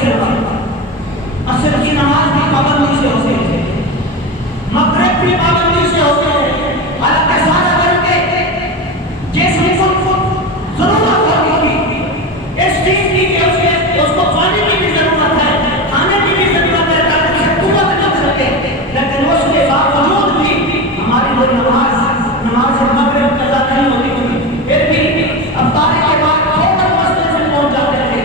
سے عصر کی نماز بھی پابندی سے ہوتے ہیں، مغرب بھی پابندی سے ہوتے ہیں، حالانکہ سارا کر کے جس ملک کو ضرورت ہوگی اس چیز کی کہ اس کو پانی کی بھی ضرورت ہے، کھانے کی بھی ضرورت ہے تاکہ اسے قوت مل سکے، لیکن اس کے باوجود بھی ہماری وہ نماز مغرب قضا نہیں ہوتی تھی، پھر بھی افطار کے بعد فوراً مسجد میں پہنچ جاتے تھے۔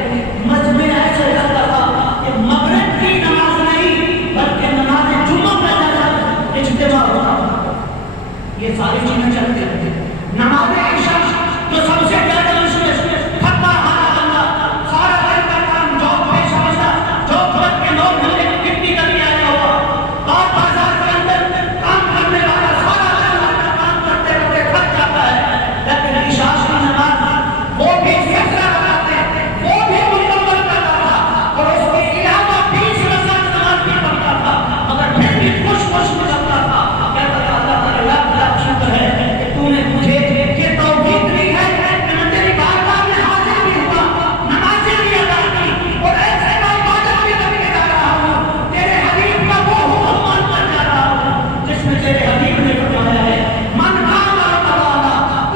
مسجد میں ایسا لگتا تھا کہ مغرب کی نماز نہیں بلکہ نماز جمعہ میں جیسا اجتماع ہوتا تھا۔ یہ ساری چیزیں چلتے رہتے، نماز عشاء جو سب سے زیادہ تھکا ہارا بندہ سارا دن کا کام جاب پہ سمجھتا، جاب پر کے 9 گھنٹے کی ڈیوٹی کرنے آیا ہوا اور بازار کے اندر کام کرنے والا سارا دن کا کام کرتے کرتے تھک جاتا ہے، لیکن عشاء کی نماز وہ بھی فکر کرتے وہ بھی مکمل کرتا تھا اور اس کے علاوہ 20 رکعت نماز بھی پڑھتا تھا، مگر پھر بھی خوش نکلتا تھا، کہتا تھا اللہ تعالیٰ لاکھ شکر ہے کہ تو نے مجھے یہ توفیق دی ہے کہ میں تیری بارگاہ میں حاضر بھی ہوا، نمازیں بھی ادا کی اور ایسے میں عبادت بھی کرنے جا رہا ہوں، تیرے حبیب کا وہ حکم مان کر جا رہا ہوں جس میں تیرے حبیب نے فرمایا ہے من کان رمضان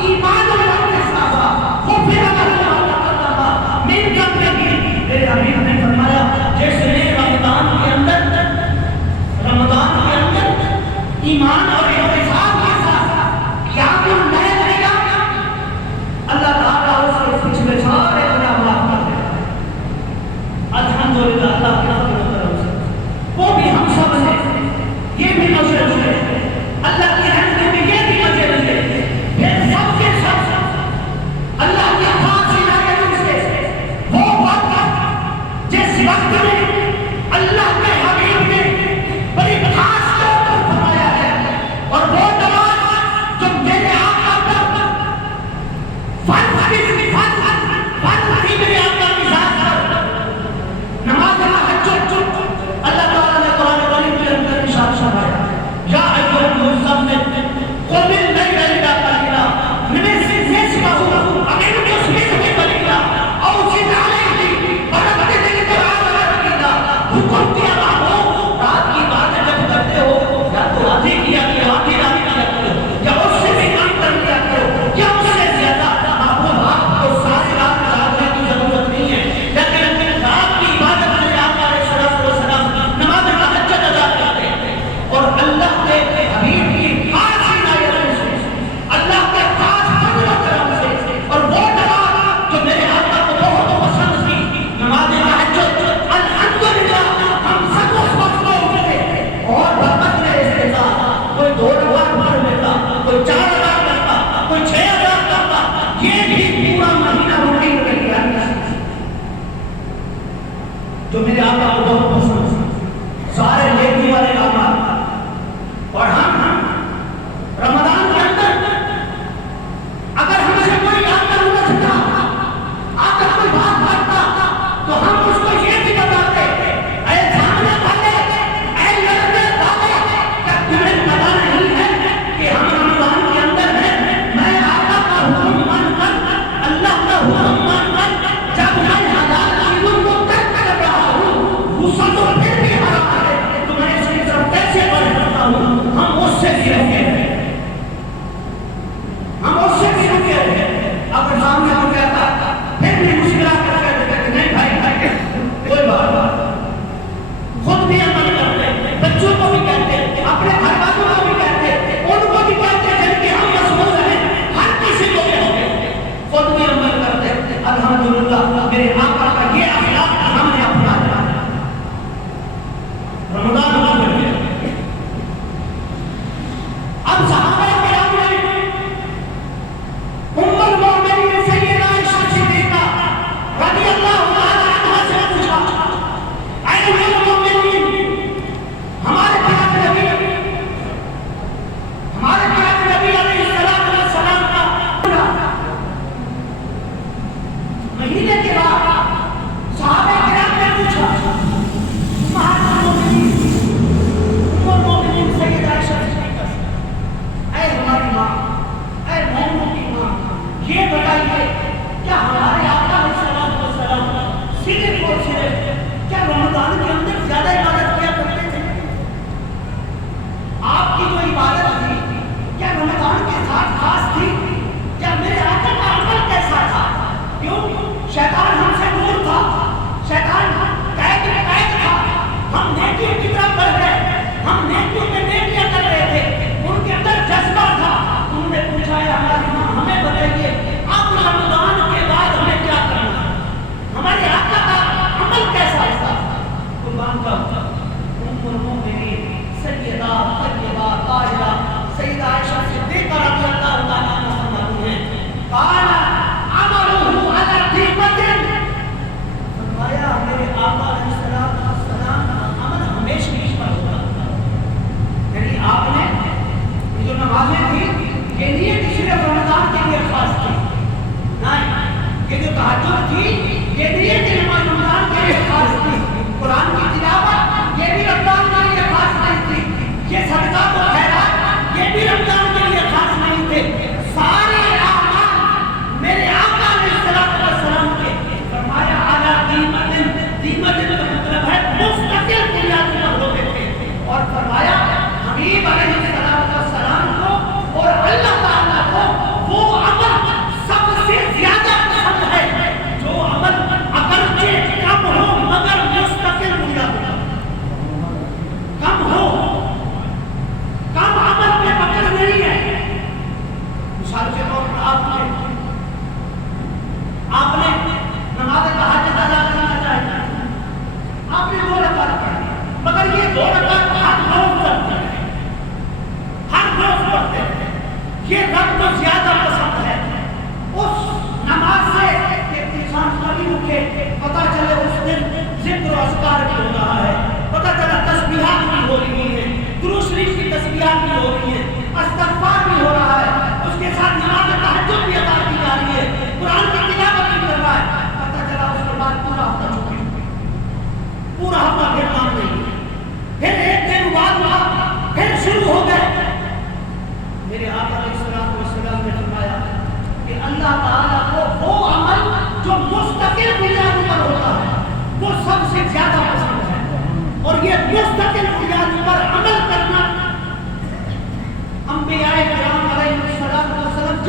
ایمان والاحتسابا غفر له ما تقدم من ذنبه، میرے حبیب نے فرمایا جس نے رمضان کے اندر ایمان اور احتساب کے ساتھ قیام اللیل لگا، اللہ تعالیٰ اس کے پچھلے سارے گناہ معاف کر دے گا۔ الحمدللہ اللہ کے فضل و کرم سے وہ بھی ہم سب نے یہ بھی مزے ملے، اللہ کی رحمت میں یہ بھی مزے ملے، پھر سب کے سب اللہ کی خاص عنایت سے وہ وقت جس وقت میں اللہ کے حبیب نے بڑی خاص طور پر فرمایا ہے، اور وہ نماز جو میرے آقا پر فرض تھی میرے آقا کی ذات پر، نماز تہجد، اللہ تعالیٰ نے قرآن کریم کے اندر ارشاد فرمایا یا ایھا المزمل قم اللیل الا قلیلا نصفہ او انقص قلیلا او زد علیہ ورتل القرآن ترتیلا۔ حکم دیا ہو رات کی باتیں جب کرتے ہو یا تو آدھی کیا آدھی رات کیا کرو یا اس سے بھی کم کر لیا کرو یا اس سے زیادہ، محبوب آپ کو ساری رات جاگنے کی ضرورت نہیں ہے، لیکن رات کی عبادت میں آقا علیہ الصلوۃ والسلام نماز تہجد ادا کرتے ہیں، اور اللہ کے حبیب کی خاص عنایت سے، اللہ کے خاص فضل و کرم سے، اور وہ نماز جو میرے آقا کو بہت پسند تھی نماز تہجد، الحمدللہ ہم سب اس وقت میں اٹھتے تھے اور برکت میں استعمال کوئی 2 رکعت پڑھ لیتا، کوئی 4 رکعت کرتا، کوئی 6 رکعت کرتا، یہ بھی پورا مہینہ روٹین میں کیا جو میرے آقا کو بہت پسند تھا، سارے نیکی والے اعمال، اور ہم رمضان کے اندر اگر ہم سے کوئی آقا اٹھتا، آقا کوئی بات کرتا تو ہم اس کو یہ بھی بتاتے اے سامنے والے، اے لڑنے والے، کیا تمہیں پتا نہیں ہے کہ ہم رمضان کے اندر ہیں؟ میں آقا کا حکم مان کر، اللہ کا حکم مان کر جب میں حلال چیزوں کو ترک کر رہا ہوں، غصہ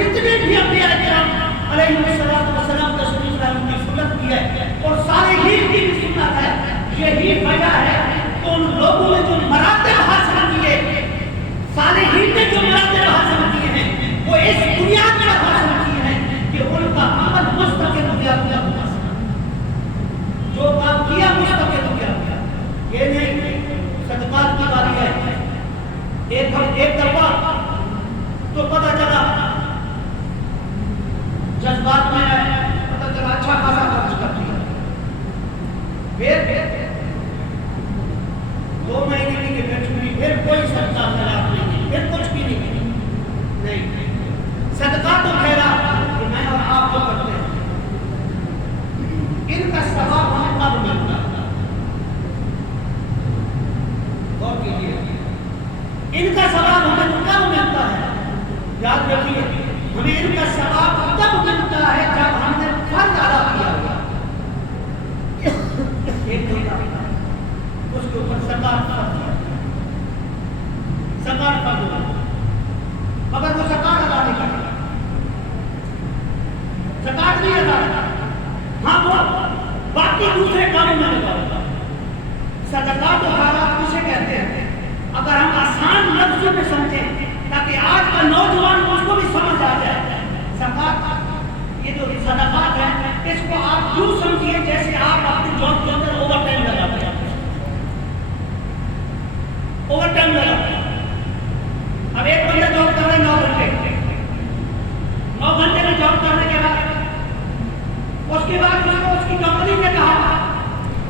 جتنے بھی انبیاء کرام علیہ السلام تشریف لائے ان کی سنت بھی ہے اور صالحین کی بھی سنت ہے. یہی وجہ ہے کہ ان لوگوں نے جو مراتب حاصل کیے، صالحین نے جو مراتب حاصل کیے ہیں وہ اس بنیاد پر حاصل کیے ہیں کہ ان کا عمل مستقل ہو گیا. جو کام کیا مستقل ہو گیا. یہ نہیں صدقات کی باری ہے ایک دفعہ تو پتہ چلا جذبات میں پتہ چلا اچھا خاصا خرچ کر دیا. پھر 2 مہینے کی خرچ ہوئی، پھر کوئی صدقہ خیرات نہیں، پھر کچھ بھی نہیں. صدقہ تو خیرات کہ میں اور آپ جو کرتے ہیں ان کا ثواب ہمیں کب ملتا ہے؟ غور کیجیے، ان کا ثواب ہمیں کب ملتا ہے؟ یاد رکھیے، ہمیں ان کا ثواب تب ملتا ہے جب ہم نے فرض ادا کیا ہوگا. ایک اس کے اوپر زکات فرض ہے، زکات فرض ہے، مگر وہ زکات ادا نہیں کرتا، زکات نہیں ادا کرتا. ہاں وہ باقی دوسرے کاموں میں لگاؤ. صدقات و خیرات کسے کہتے ہیں؟ اگر ہم آسان لفظوں میں سمجھیں تاکہ آج کا نوجوان اس کو بھی سمجھ آ جائے، زکات یہ جو صدقات ہے اس کو آپ یوں سمجھیے جیسے آپ اپنی جاب کے اندر اوور ٹائم لگاتے ہیں. اوور ٹائم لگاتے ہیں. اب ایک بندہ جاب کر رہا ہے 9 گھنٹے، 9 گھنٹے میں جاب کرنے کے بعد اس کے بعد اس کی کمپنی نے کہا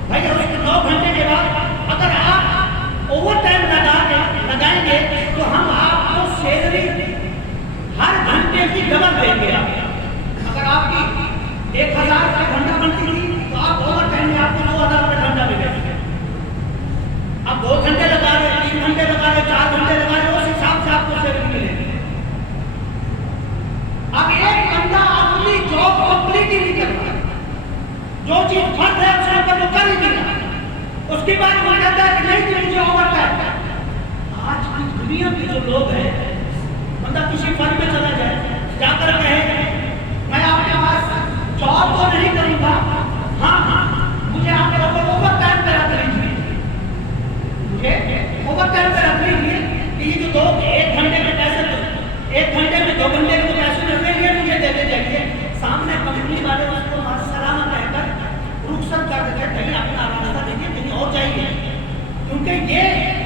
بھائی اس کے 9 گھنٹے کے بعد اگر آپ اوور ٹائم لگائیں گے تو ہم آپ کو سیلری ہر گھنٹے کی ڈبل دیں گے. اگر آپ کی 1000 کا گھنٹہ بنتی تھی تو آپ اوور ٹائم میں آپ کو 2000 کا گھنٹہ ملے گا. اب 2 گھنٹے لگا رہے، 3 گھنٹے لگا رہے، 4 گھنٹے لگا رہے، اس حساب سے آپ کو سیلری ملے گی. اب ایک بندہ اپنی جاب کمپلیٹ ہی نہیں کر رہا، جو چیز فرض ہے اس پر وہ کر ہی نہیں رہا، اس کے بعد وہ کہتا ہے کہ نہیں مجھے اوور ٹائم. آج کی دنیا کے جو لوگ ہیں، بندہ کسی فرم میں چلا جائے، جا کر کہے میں آپ کے پاس جاب تو نہیں کروں گا، ہاں مجھے آپ کے اوور ٹائم پہ رکھ لیجیے، مجھے اوور ٹائم پہ رکھ لیجیے کہ یہ جو 1 گھنٹے میں پیسے 1 گھنٹے میں 2 گھنٹے میں پیسے ملتے ہیں مجھے دیتے جائیے. سامنے کمپنی والے اس کو سلامہ کہہ کر رخصت کر دیتے ہیں، کہیں اپنا راستہ دیکھیے کہیں اور جائیے. کیونکہ یہ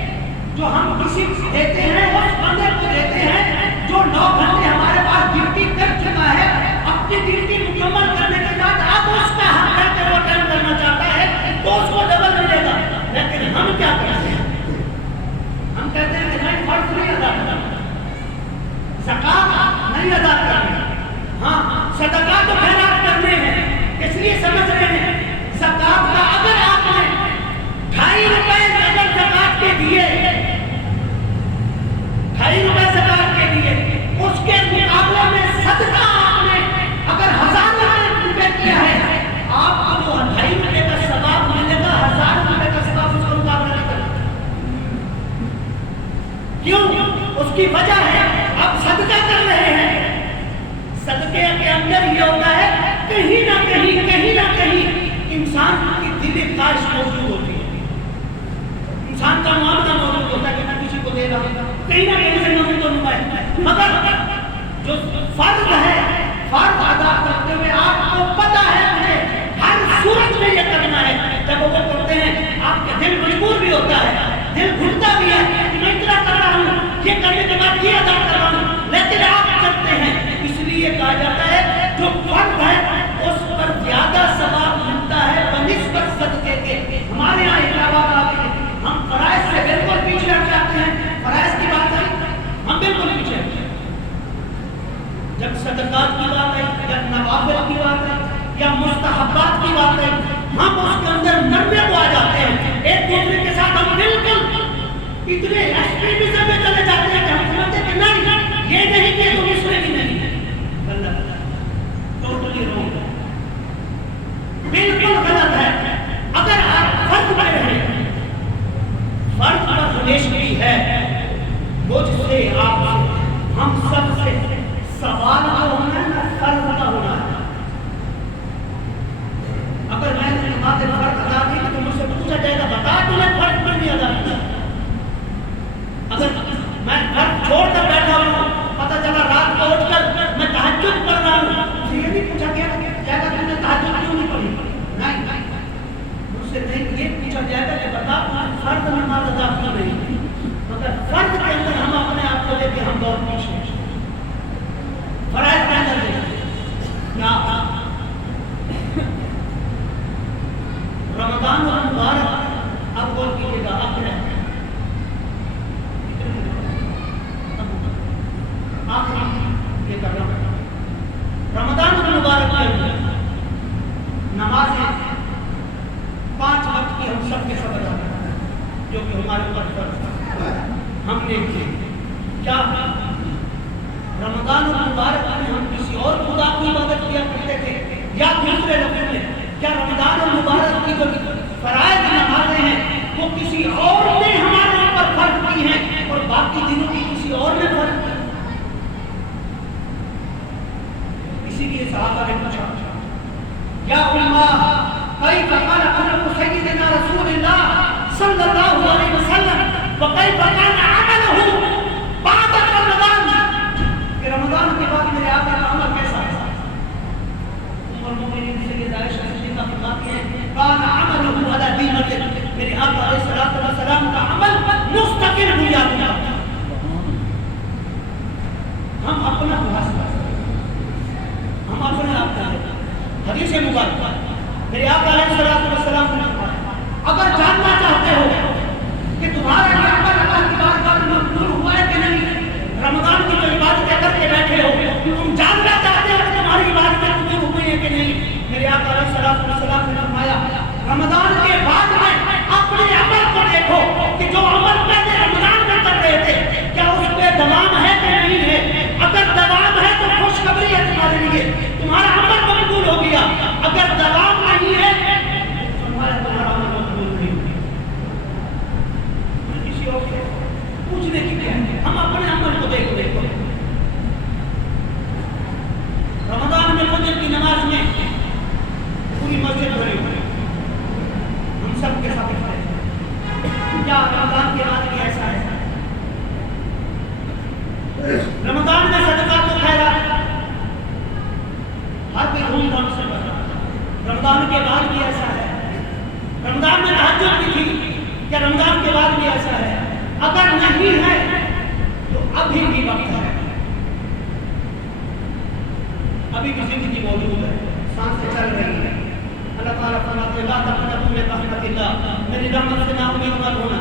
جو ہم کسی کو دیتے ہیں اس بندے کو دیتے ہیں جو 9 گھنٹے ہمارے پاس ڈیوٹی کر چکا ہے، اپنی ڈیوٹی مکمل کرنے کے بعد اب اس کا حق ہے کہ وہ ٹائم کرنا چاہتا ہے تو اس کو ڈبل ملے گا. لیکن ہم کیا کہتے ہیں؟ ہم کہتے ہیں کہ میں فرض نہیں ادا کرتا، زکات نہیں ادا کرنا، ہاں صدقات و خیرات کرنے ہیں. اس لیے سمجھ رہے ہیں زکات کا اگر آپ نے 2.5 روپے اگر زکات کے دیے، 2.5 روپے زکات کے دیے، اس کے مقابلے میں صدقہ آپ نے اگر 1000 روپے کیا ہے، آپ کو جو 2.5 روپے کا ثواب ملے گا 1000 روپے کا ثواب اس کا مقابلہ نہیں کرے. کیوں؟ اس کی وجہ ہے آپ صدقہ کر رہے ہیں. صدقے کے اندر یہ ہوتا ہے کہیں نہ کہیں انسان کی دلی خواہش موجود ہوتی ہے، انسان کا معاملہ موجود ہوتا ہے کہ میں کسی کو دے رہا ہوں، کہیں نہ کہیں سے نمو تو نمائے. مگر جو فرض ہے، فرض ادا کرتے ہوئے آپ کو پتہ ہے مجھے ہر صورت میں یہ کرنا ہے. جب وہ کرتے ہیں آپ کا دل مجبور بھی ہوتا ہے، دل گھٹتا بھی ہے کہ میں اتنا کر رہا ہوں، یہ کرنے کے بعد یہ ادا کر رہا ہوں، لیکن آپ کرتے ہیں. اس لیے کہا جاتا ہے جو فرض ہے اس پر زیادہ ثواب ملتا ہے بنسبت صدقے کے. ہمارے یہاں اقرار آتے ہیں، ہم فرائض سے بالکل پیچھے ہٹ جاتے ہیں. فرائض کی بات آئی ہم بالکل پیچھے ہٹ جاتے ہیں. جب صدقات کی بات آئی یا نوافل کی بات آئی یا مستحبات کی بات آئی، ہم اس کے اندر نرمے کو آ جاتے ہیں. ایک دوسرے کے ساتھ ہم بالکل اتنے ایکسٹریمزم میں چلے جاتے ہیں کہ ہم سمجھتے ہیں کہ نہیں یہ نہیں کہ تم اس میں بھی نہیں ہے. غلط ہے، ٹوٹلی رانگ ہے، بالکل غلط ہے. اگر آپ فرض پہ رہے، فرض پر ہمیشہ بھی ہے، مجھ سے آپ سے ہم سب سے سوال جائے گا کہ بتا فرض نماز ادا کیوں نہیں، مگر فرض کے اندر ہم اپنے آپ کو لے کے ہم بہت پیچھے ہیں، فرائض کے اندر کیا رمضان المبارک اب غور کیجیے گا آخر یہ کر رہا ہوں رمضان المبارک کے اندر نمازیں 5 وقت کی ہم سب کے سب ادا کرتے ہیں جو کہ ہمارے اوپر فرض ہے، ہم نے کی کیا رمضان المبارک میں ہم کسی اور خدا کی عبادت کیا کرتے تھے یا دوسرے لفظ میں کیا رمضان المبارک کی جو فرائض نمازیں ہیں وہ کسی اور نے ہمارے اوپر فرض کی ہیں اور باقی دنوں کی کسی اور نے فرض کی؟ اسی لیے صحابہ نے پوچھا یا امہ کیف قال امر سیدنا رسول اللہ صلی اللہ علیہ وسلم وکیف کان عمله بعد رمضان، کہ رمضان کے بعد میرے آقا کا عمل کیسا ہے؟ ام المؤمنین سیدہ عائشہ صدیقہ فرماتی ہیں کان عمله علی دیمۃ، میرے آقا علیہ الصلوۃ والسلام کا عمل مستقل بنیاد پر، ہم اپنا محاسبہ ہم اپنے آپ کا حدیث مبارک میرے آقا علیہ الصلوۃ والسلام نے فرمایا اگر جاننا چاہتے ہو کہ تمہارا یہ عمل اللہ کی بارگاہ میں مقبول ہوا ہے کہ نہیں، رمضان کی جو عبادتیں کر کے بیٹھے ہو تم جاننا چاہتے ہو کہ تمہاری عبادتیں قبول ہوئی ہیں کہ نہیں، میرے آقا علیہ الصلوۃ والسلام نے فرمایا رمضان کے بعد میں اپنے عمل کو دیکھو کہ جو عمل پہلے رمضان میں کر رہے تھے کیا اس پہ دوام ہے کہ نہیں ہے، اگر دوام ہے تو خوشخبری ہے تمہارے لیے، تمہارا عمل مقبول ہو گیا، اگر دوام نہیں ہے تمہارا عمل مقبول نہیں ہوگا۔ کسی اور سے پوچھنے کی کیا ہے، ہم اپنے عمل کو دیکھو رمضان میں فجر کی نماز میں پوری مسجد بھری ہوئی، ہم سب کے ساتھ کیا رمضان کے بعد بھی ایسا ہے؟ رمضان میں صدقات و خیرات ہر کوئی دھوم دھام سے کر رہا ہے، رمضان کے بعد بھی ایسا ہے، رمضان میں تہجد بھی تھی کیا رمضان کے بعد بھی ایسا ہے؟ اگر نہیں ہے تو ابھی بھی وقت ہے، ابھی بھی زندگی موجود ہے، سانسیں چل رہی ہیں، اللہ تعالیٰ فرماتے ہیں لا تقنطوا من رحمت اللہ، میری رحمت سے نا امید مت ہونا،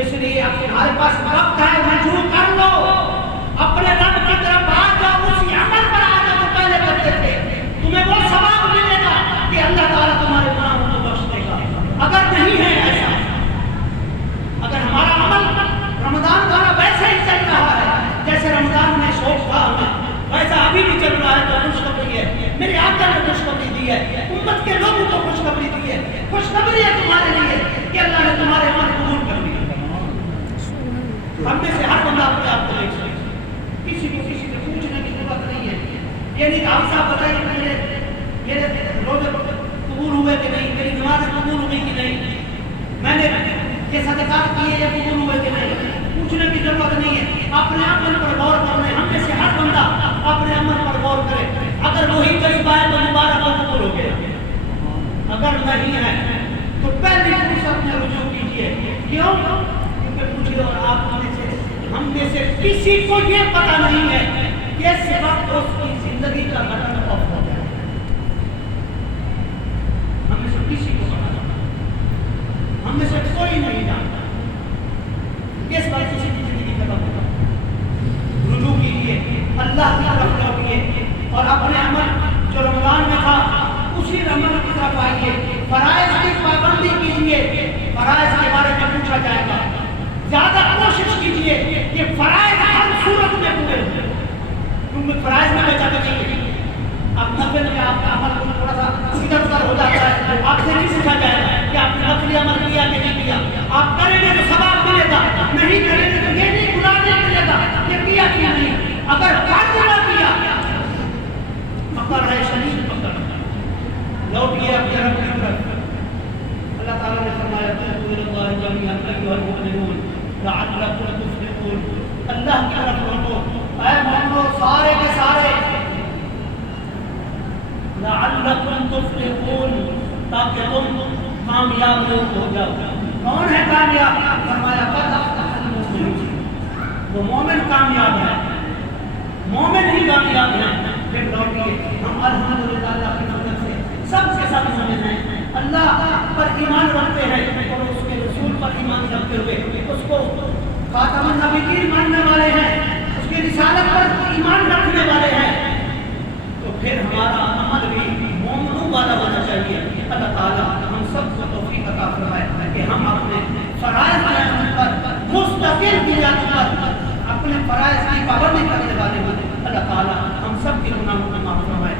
اس لیے اب تمہارے پاس وقت ہے، رجوع کر لو، اپنے رب کی طرف آ جاؤ، اسی عمل پر آ جاؤ جو پہلے کرتے تھے، تمہیں وہ ثواب ملے گا کہ اللہ تعالیٰ تمہارے گناہوں کو بخش دے گا۔ اگر نہیں ہے ایسا، اگر ہمارا عمل رمضان کا ویسے ہی چل رہا ہے جیسے رمضان میں شوق تھا ہمیں، ویسا ابھی بھی چل رہا ہے تو خوشخبری ہے، میرے آقا نے خوشخبری دی ہے، امت کے لوگوں کو خوشخبری دی ہے، خوشخبری ہے تمہارے لیے کہ اللہ نے تمہارے عمل قبول کر لیے۔ ہم میں سے ہر بندہ اپنے آپ کو دیکھ سکے، کسی کو پوچھنے کی ضرورت نہیں ہے، یہ نہیں کہ آپ صاحب بتائیے میرے روزے قبول ہوئے کہ نہیں، میری نمازیں قبول ہوئی کہ نہیں، میں نے یہ صدقات کیے یا قبول ہوئے کہ نہیں، پوچھنے کی ضرورت نہیں ہے، اپنے عمل پر غور کرنا ہے، ہم میں سے ہر بندہ اپنے عمل پر غور کرے، اگر وہی جذبہ ہے تو مبارک اور قبول ہو گیا، اگر نہیں ہے تو پہلی فرصت میں رجوع کیجیے، کیوں؟ کیونکہ مجھے اور آپ ہم میں سے کسی کو یہ پتہ نہیں ہے کہ اس وقت اس کی زندگی کا بٹن آف ہو جائے، ہم میں سے کسی کو پتہ نہیں، ہم میں سے کوئی نہیں جانتا اس وقت کسی کی زندگی ختم ہو جائے۔ رجوع کیجیے، اللہ کی طرف لوٹیے اور اپنے عمل جو رمضان میں تھا اسی عمل کی طرف آئیے، فرائض کی پابندی کیجیے، فرائض کے بارے میں پوچھا جائے گا، زیادہ کوشش کیجیے کہ فرائض ہر صورت میں پورے ہوں، کیونکہ فرائض میں بچا بچیں، اب نفل میں آپ کا عمل تھوڑا سا ادھر ادھر ہو جاتا ہے، آپ سے نہیں سیکھا جائے گا کہ آپ نے نفلی عمل کیا کہ نہیں کیا، آپ کریں گے تو ثواب ملے گا، نہیں کریں گے تو یہ نہیں گناہ نہیں ملے گا یہ کیا کہ نہیں، اگر فرض نہ کیا پکڑ ہے شدید پکڑ، لوٹیے اپنے رب کی طرف۔ اللہ تعالیٰ نے فرمایا توبوا الی اللہ جمیعا ایھا المؤمنون لعلکم تفلحون، اللہ کی طرف لوٹو اے مومنو سارے کے سارے، لعلکم تفلحون تاکہ تم کامیاب لوگ ہو جاؤ۔ کون ہے کامیاب؟ فرمایا قد افلح المؤمنون، وہ مومن کامیاب ہے، مومن ہی کامیاب ہے۔ پھر لوٹیے ہم الحمدللہ اللہ کی مدد سے سب کے ساتھ مومن ہیں، اللہ پر ایمان رکھتے ہیں اور اس کے رسول پر ایمان رکھتے ہوئے اس کو خاتم النبیین ماننے والے ہیں، اس کی رسالت پر ایمان رکھنے والے ہیں۔ تو پھر ہمارا عمل بھی مومنوں والا ہونا چاہیے۔ اللہ تعالیٰ ہم سب کو توفیق عطا فرمائے کہ ہم اپنے فرائض پر مستقل بنیاد پر اپنے فرائض کی پابندی کرنے والے ہوں۔ اللہ تعالیٰ ہم سب کے گناہوں کو معاف فرمائے۔